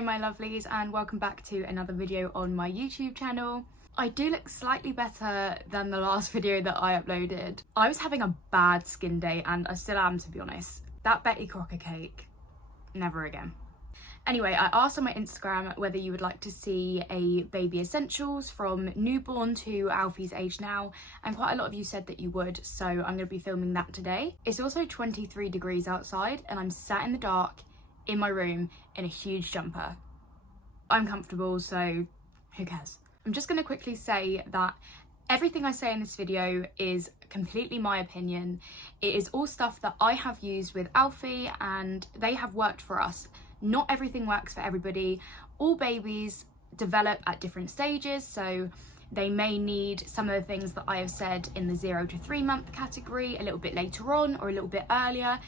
Hello my lovelies and welcome back to another video on my YouTube channel. I do look slightly better than the last video that I uploaded. I was having a bad skin day and I still am, to be honest. That Betty Crocker cake, never again. Anyway, I asked on my Instagram whether you would like to see a baby essentials from newborn to Alfie's age now, and quite a lot of you said that you would, so I'm going to be filming that today. It's also 23 degrees outside and I'm sat in the dark in my room in a huge jumper. I'm comfortable, so who cares? I'm just going to quickly say that everything I say in this video is completely my opinion. It is all stuff that I have used with Alfie and they have worked for us. Not everything works for everybody. All babies develop at different stages, so they may need some of the things that I have said in the 0 to 3 month category a little bit later on or a little bit earlier.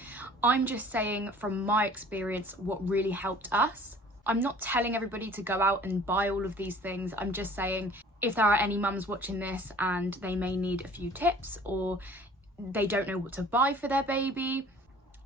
I'm just saying from my experience what really helped us. I'm not telling everybody to go out and buy all of these things. I'm just saying if there are any mums watching this and they may need a few tips or they don't know what to buy for their baby,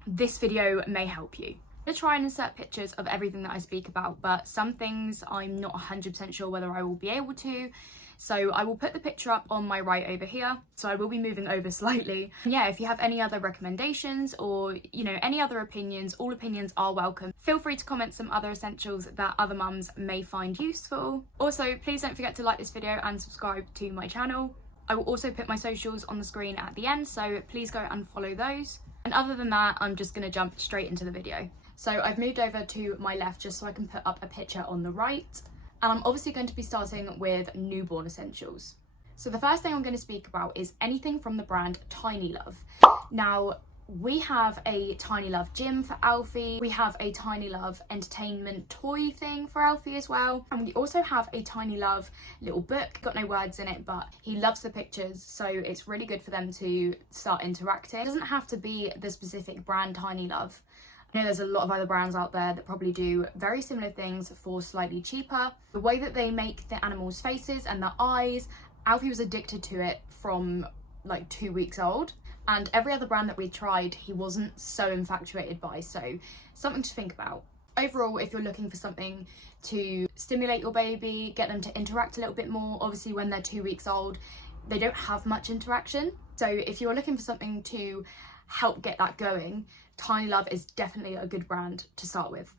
this video may help you. I'm going to try and insert pictures of everything that I speak about, but some things I'm not 100% sure whether I will be able to. So I will put the picture up on my right over here. So I will be moving over slightly. And yeah, if you have any other recommendations or, you know, any other opinions, all opinions are welcome. Feel free to comment some other essentials that other mums may find useful. Also, please don't forget to like this video and subscribe to my channel. I will also put my socials on the screen at the end, so please go and follow those. And other than that, I'm just going to jump straight into the video. So I've moved over to my left just so I can put up a picture on the right. And I'm obviously going to be starting with newborn essentials. So the first thing I'm going to speak about is anything from the brand Tiny Love. Now, we have a Tiny Love gym for Alfie. We have a Tiny Love entertainment toy thing for Alfie as well. And we also have a Tiny Love little book. Got no words in it, but he loves the pictures, so it's really good for them to start interacting. It doesn't have to be the specific brand Tiny Love. I know there's a lot of other brands out there that probably do very similar things for slightly cheaper. The way that they make the animals' faces and their eyes, Alfie was addicted to it from like 2 weeks old. And every other brand that we tried, he wasn't so infatuated by, so something to think about. Overall, if you're looking for something to stimulate your baby, get them to interact a little bit more, obviously when they're 2 weeks old, they don't have much interaction. So if you're looking for something to help get that going, Tiny Love is definitely a good brand to start with.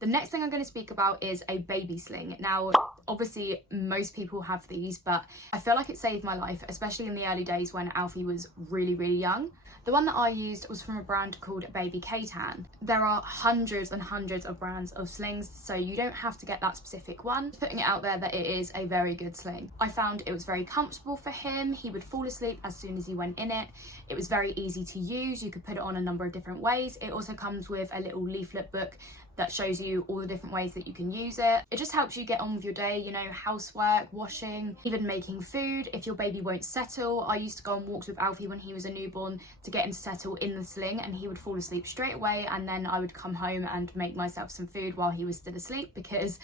The next thing I'm going to speak about is a baby sling. Now, obviously most people have these, but I feel like it saved my life, especially in the early days when Alfie was really, really young. The one that I used was from a brand called Baby Katan. There are hundreds and hundreds of brands of slings, so you don't have to get that specific one. Putting it out there that it is a very good sling. I found it was very comfortable for him. He would fall asleep as soon as he went in it. It was very easy to use. You could put it on a number of different ways. It also comes with a little leaflet book that shows you all the different ways that you can use it. It just helps you get on with your day, you know, housework, washing, even making food. If your baby won't settle, I used to go on walks with Alfie when he was a newborn to get him to settle in the sling, and he would fall asleep straight away, and then I would come home and make myself some food while he was still asleep, because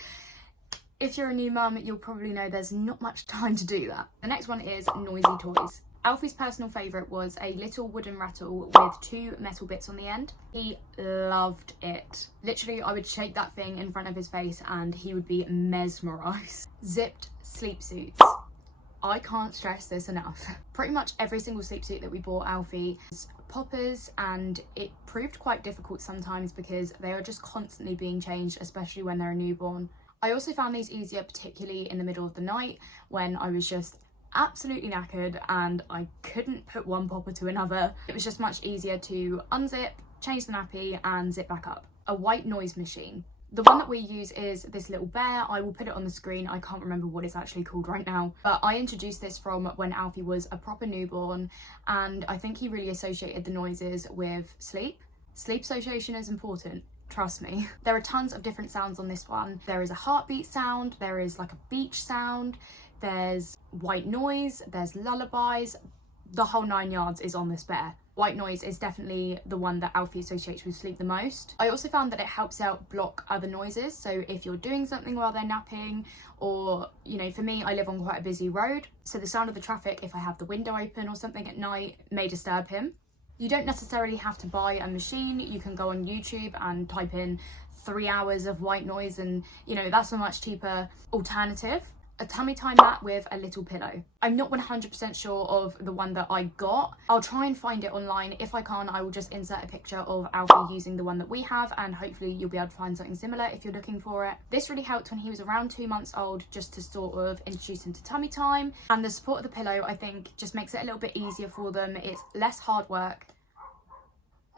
if you're a new mum, you'll probably know there's not much time to do that. The next one is noisy toys. Alfie's personal favourite was a little wooden rattle with 2 metal bits on the end. He loved it. Literally, I would shake that thing in front of his face and he would be mesmerised. Zipped sleep suits. I can't stress this enough. Pretty much every single sleep suit that we bought Alfie was poppers, and it proved quite difficult sometimes because they are just constantly being changed, especially when they're a newborn. I also found these easier, particularly in the middle of the night when I was just absolutely knackered and I couldn't put one popper to another. It was just much easier to unzip, change the nappy and zip back up. A white noise machine. The one that we use is this little bear. I will put it on the screen. I can't remember what it's actually called right now, but I introduced this from when Alfie was a proper newborn, and I think he really associated the noises with sleep. Sleep association is important. Trust me. There are tons of different sounds on this one. There is a heartbeat sound, there is like a beach sound, there's white noise, there's lullabies, the whole 9 yards is on this bear. White noise is definitely the one that Alfie associates with sleep the most. I also found that it helps out block other noises, so if you're doing something while they're napping, or, you know, for me, I live on quite a busy road, so the sound of the traffic, if I have the window open or something at night, may disturb him. You don't necessarily have to buy a machine. You can go on YouTube and type in 3 hours of white noise, and you know, that's a much cheaper alternative. A tummy time mat with a little pillow. I'm not 100% sure of the one that I got. I'll try and find it online. If I can't, I will just insert a picture of Alfie using the one that we have, and hopefully you'll be able to find something similar if you're looking for it. This really helped when he was around 2 months old, just to sort of introduce him to tummy time. And the support of the pillow, I think, just makes it a little bit easier for them. It's less hard work.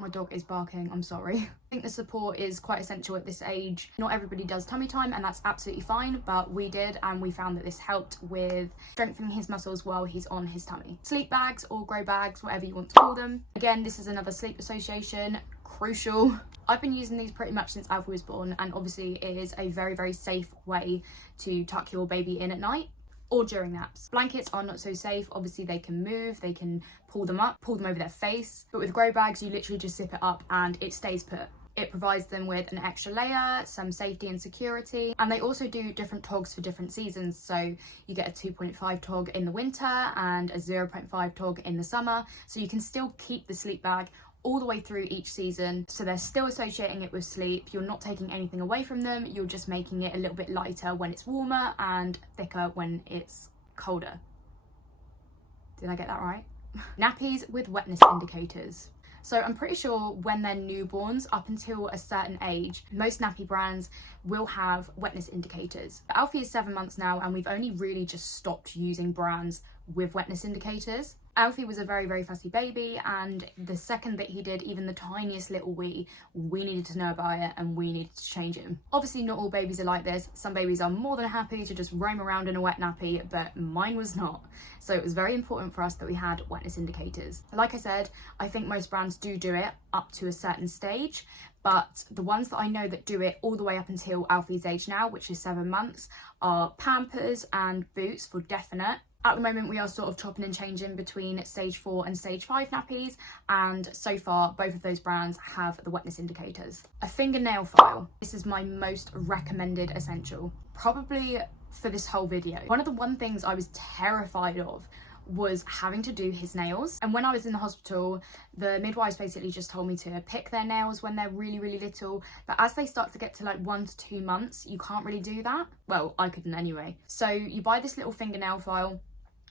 My dog is barking, I'm sorry. I think the support is quite essential at this age. Not everybody does tummy time, and that's absolutely fine, but we did, and we found that this helped with strengthening his muscles while he's on his tummy. Sleep bags or grow bags, whatever you want to call them. Again, this is another sleep association, crucial. I've been using these pretty much since Alfie was born, and obviously it is a very, very safe way to tuck your baby in at night or during naps. Blankets are not so safe. Obviously they can move, they can pull them up, pull them over their face. But with grow bags, you literally just zip it up and it stays put. It provides them with an extra layer, some safety and security. And they also do different togs for different seasons. So you get a 2.5 tog in the winter and a 0.5 tog in the summer. So you can still keep the sleep bag all the way through each season, so they're still associating it with sleep. You're not taking anything away from them, you're just making it a little bit lighter when it's warmer and thicker when it's colder. Did I get that right? Nappies with wetness indicators. So I'm pretty sure when they're newborns, up until a certain age, most nappy brands will have wetness indicators. Alfie is 7 months now, and we've only really just stopped using brands with wetness indicators. Alfie was a very, very fussy baby, and the second that he did even the tiniest little wee, we needed to know about it and we needed to change him. Obviously not all babies are like this. Some babies are more than happy to just roam around in a wet nappy, but mine was not. So it was very important for us that we had wetness indicators. Like I said, I think most brands do it up to a certain stage, but the ones that I know that do it all the way up until Alfie's age now, which is 7 months, are Pampers and Boots for definite. At the moment, we are sort of chopping and changing between stage 4 and stage 5 nappies, and so far both of those brands have the wetness indicators. A fingernail file. This is my most recommended essential, probably for this whole video. One of the things I was terrified of was having to do his nails, and when I was in the hospital, the midwives basically just told me to pick their nails when they're really, really little, but as they start to get to like 1 to 2 months, you can't really do that. Well, I couldn't anyway. So you buy this little fingernail file.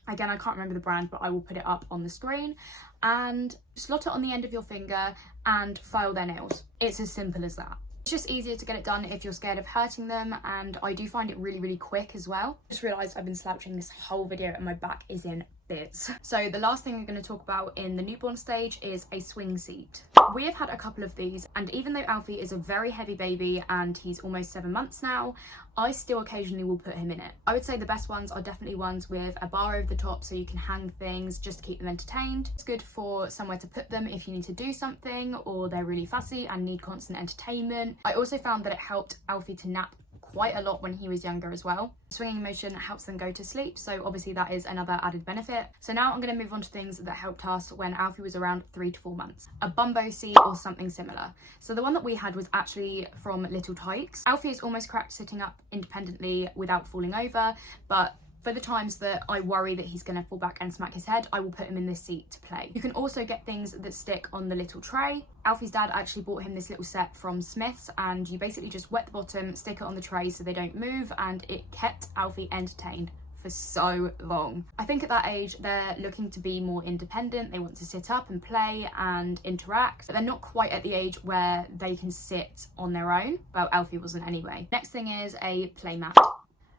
Again, I can't remember the brand, but I will put it up on the screen, and slot it on the end of your finger and file their nails. It's as simple as that. It's just easier to get it done if you're scared of hurting them, and I do find it really, really quick as well. Just realised I've been slouching this whole video and my back is in bits. So the last thing we're going to talk about in the newborn stage is a swing seat. We have had a couple of these, and even though Alfie is a very heavy baby and he's almost 7 months now, I still occasionally will put him in it. I would say the best ones are definitely ones with a bar over the top so you can hang things just to keep them entertained. It's good for somewhere to put them if you need to do something or they're really fussy and need constant entertainment. I also found that it helped Alfie to nap quite a lot when he was younger as well. Swinging motion helps them go to sleep, so obviously that is another added benefit. So now I'm going to move on to things that helped us when Alfie was around 3 to 4 months. A bumbo seat or something similar. So the one that we had was actually from Little Tykes. Alfie is almost correct sitting up independently without falling over, but for the times that I worry that he's going to fall back and smack his head, I will put him in this seat to play. You can also get things that stick on the little tray. Alfie's dad actually bought him this little set from Smith's, and you basically just wet the bottom, stick it on the tray so they don't move, and it kept Alfie entertained for so long. I think at that age they're looking to be more independent. They want to sit up and play and interact, but they're not quite at the age where they can sit on their own. Well, Alfie wasn't anyway. Next thing is a Playmat.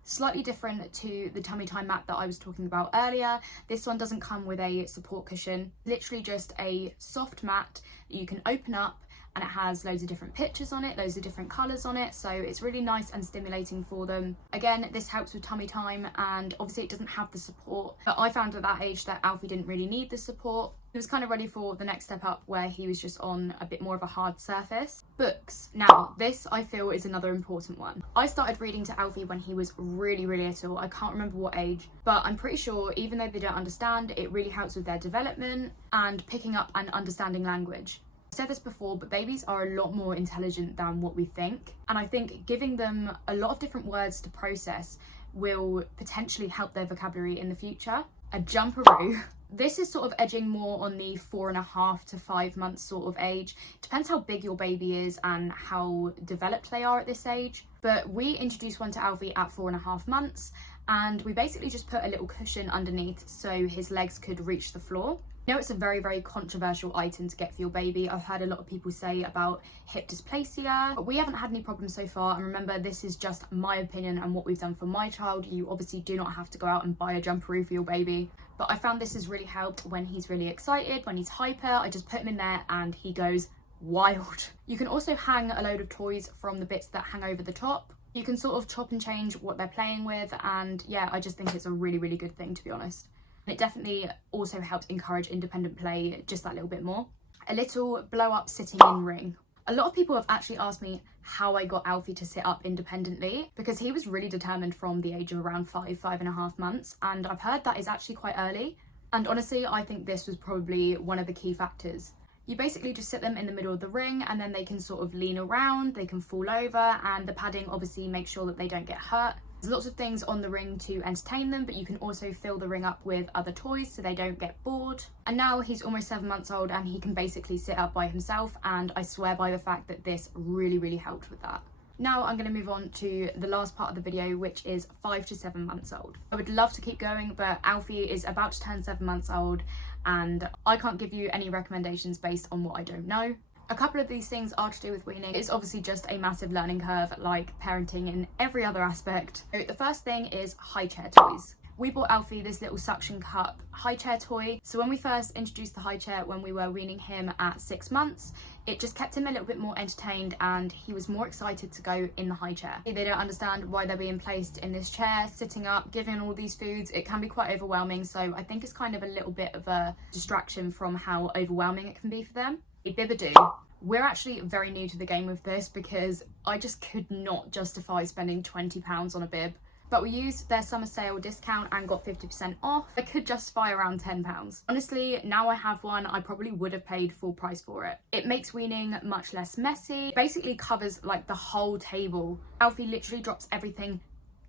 Slightly different to the tummy time mat that I was talking about earlier. This one doesn't come with a support cushion, literally just a soft mat that you can open up, and it has loads of different pictures on it, loads of different colours on it, so it's really nice and stimulating for them. Again, this helps with tummy time, and obviously it doesn't have the support, but I found at that age that Alfie didn't really need the support. He was kind of ready for the next step up where he was just on a bit more of a hard surface. Books. Now, this I feel is another important one. I started reading to Alfie when he was really, really little. I can't remember what age, but I'm pretty sure even though they don't understand, it really helps with their development and picking up and understanding language. I've said this before, but babies are a lot more intelligent than what we think. And I think giving them a lot of different words to process will potentially help their vocabulary in the future. A Jumperoo This is sort of edging more on the 4.5 to 5 months sort of age. Depends how big your baby is and how developed they are at this age. But we introduced one to Alfie at 4.5 months, and we basically just put a little cushion underneath so his legs could reach the floor. I know it's a very, very controversial item to get for your baby. I've heard a lot of people say about hip dysplasia, but we haven't had any problems so far. And remember, this is just my opinion and what we've done for my child. You obviously do not have to go out and buy a Jumperoo for your baby. But I found this has really helped when he's really excited, when he's hyper. I just put him in there and he goes wild. You can also hang a load of toys from the bits that hang over the top. You can sort of chop and change what they're playing with, and yeah, I just think it's a really, really good thing, to be honest. It definitely also helps encourage independent play just that little bit more. A little blow up sitting in ring. A lot of people have actually asked me how I got Alfie to sit up independently, because he was really determined from the age of around 5.5 months, and I've heard that is actually quite early. And honestly, I think this was probably one of the key factors. You basically just sit them in the middle of the ring, and then they can sort of lean around, they can fall over, and the padding obviously makes sure that they don't get hurt. There's lots of things on the ring to entertain them, but you can also fill the ring up with other toys so they don't get bored. And now he's almost 7 months old and he can basically sit up by himself, and I swear by the fact that this really, really helped with that. Now I'm going to move on to the last part of the video, which is 5 to 7 months old. I would love to keep going, but Alfie is about to turn 7 months old and I can't give you any recommendations based on what I don't know. A couple of these things are to do with weaning. It's obviously just a massive learning curve, like parenting in every other aspect. So the first thing is high chair toys. We bought Alfie this little suction cup high chair toy. So when we first introduced the high chair, when we were weaning him at 6 months, it just kept him a little bit more entertained and he was more excited to go in the high chair. They don't understand why they're being placed in this chair, sitting up, given all these foods. It can be quite overwhelming. So I think it's kind of a little bit of a distraction from how overwhelming it can be for them. Bibadoo. We're actually very new to the game with this because I just could not justify spending £20 on a bib. But we used their summer sale discount and got 50% off. I could justify around £10. Honestly, now I have one, I probably would have paid full price for it. It makes weaning much less messy. It basically covers like the whole table. Alfie literally drops everything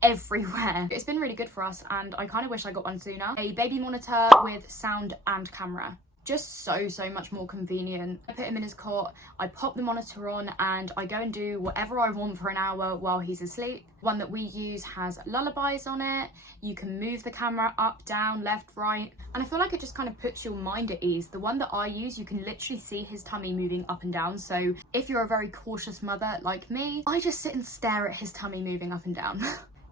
everywhere. It's been really good for us and I kind of wish I got one sooner. A baby monitor with sound and camera. Just so much more convenient. I put him in his cot, I pop the monitor on and I go and do whatever I want for an hour while he's asleep. One that we use has lullabies on it. You can move the camera up, down, left, right, and I feel like it just kind of puts your mind at ease. The one that I use, you can literally see his tummy moving up and down, so if you're a very cautious mother like me, I just sit and stare at his tummy moving up and down.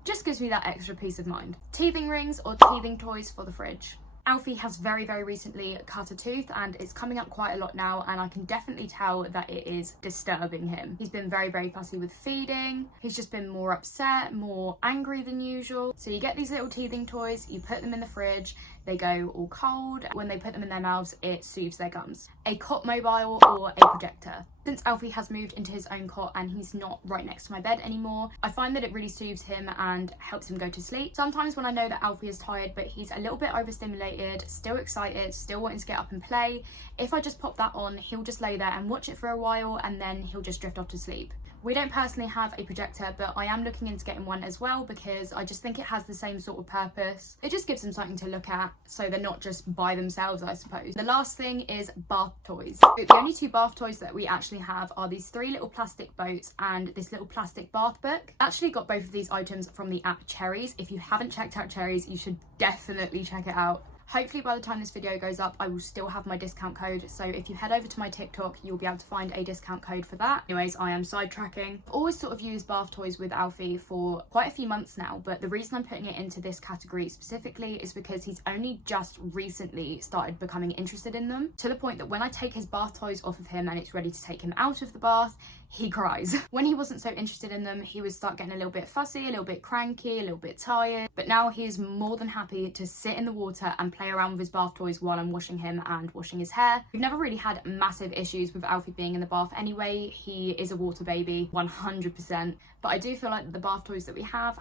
Just gives me that extra peace of mind. Teething rings or teething toys for the fridge. Alfie has very recently cut a tooth and it's coming up quite a lot now, and I can definitely tell that it is disturbing him. He's been very fussy with feeding. He's just been more upset, more angry than usual. So you get these little teething toys, you put them in the fridge, they go all cold. When they put them in their mouths, it soothes their gums. A cot mobile or a projector. Since Alfie has moved into his own cot and he's not right next to my bed anymore, I find that it really soothes him and helps him go to sleep. Sometimes when I know that Alfie is tired but he's a little bit overstimulated, still excited, still wanting to get up and play, if I just pop that on, he'll just lay there and watch it for a while and then he'll just drift off to sleep. We don't personally have a projector, but I am looking into getting one as well because I just think it has the same sort of purpose. It just gives them something to look at so they're not just by themselves, I suppose. The last thing is bath toys. The only 2 bath toys that we actually have are these 3 little plastic boats and this little plastic bath book. I actually got both of these items from the app Cherries. If you haven't checked out Cherries, you should definitely check it out. Hopefully by the time this video goes up, I will still have my discount code. So if you head over to my TikTok, you'll be able to find a discount code for that. Anyways, I am sidetracking. I've always sort of used bath toys with Alfie for quite a few months now, but the reason I'm putting it into this category specifically is because he's only just recently started becoming interested in them, to the point that when I take his bath toys off of him and it's ready to take him out of the bath, he cries. When he wasn't so interested in them, he would start getting a little bit fussy, a little bit cranky, a little bit tired. But now he is more than happy to sit in the water and play around with his bath toys while I'm washing him and washing his hair. We've never really had massive issues with Alfie being in the bath anyway. He is a water baby, 100%. but I do feel like the bath toys that we have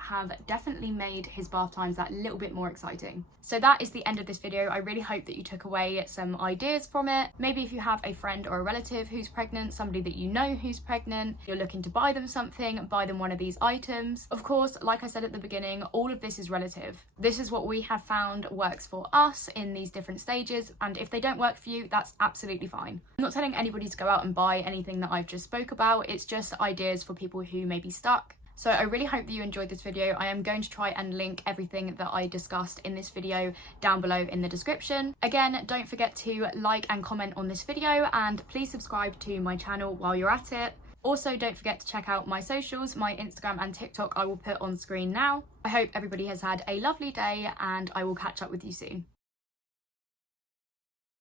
definitely made his bath times that little bit more exciting. So that is the end of this video. I really hope that you took away some ideas from it. Maybe if you have a friend or a relative who's pregnant, somebody that you know who's pregnant, you're looking to buy them something, buy them one of these items. Of course, like I said at the beginning, all of this is relative. This is what we have found works for us in these different stages, and if they don't work for you, that's absolutely fine. I'm not telling anybody to go out and buy anything that I've just spoke about. It's just ideas for people who may be stuck. So I really hope that you enjoyed this video. I am going to try and link everything that I discussed in this video down below in the description. Again, don't forget to like and comment on this video, and please subscribe to my channel while you're at it. Also, don't forget to check out my socials. My Instagram and TikTok I will put on screen now. I hope everybody has had a lovely day, and I will catch up with you soon.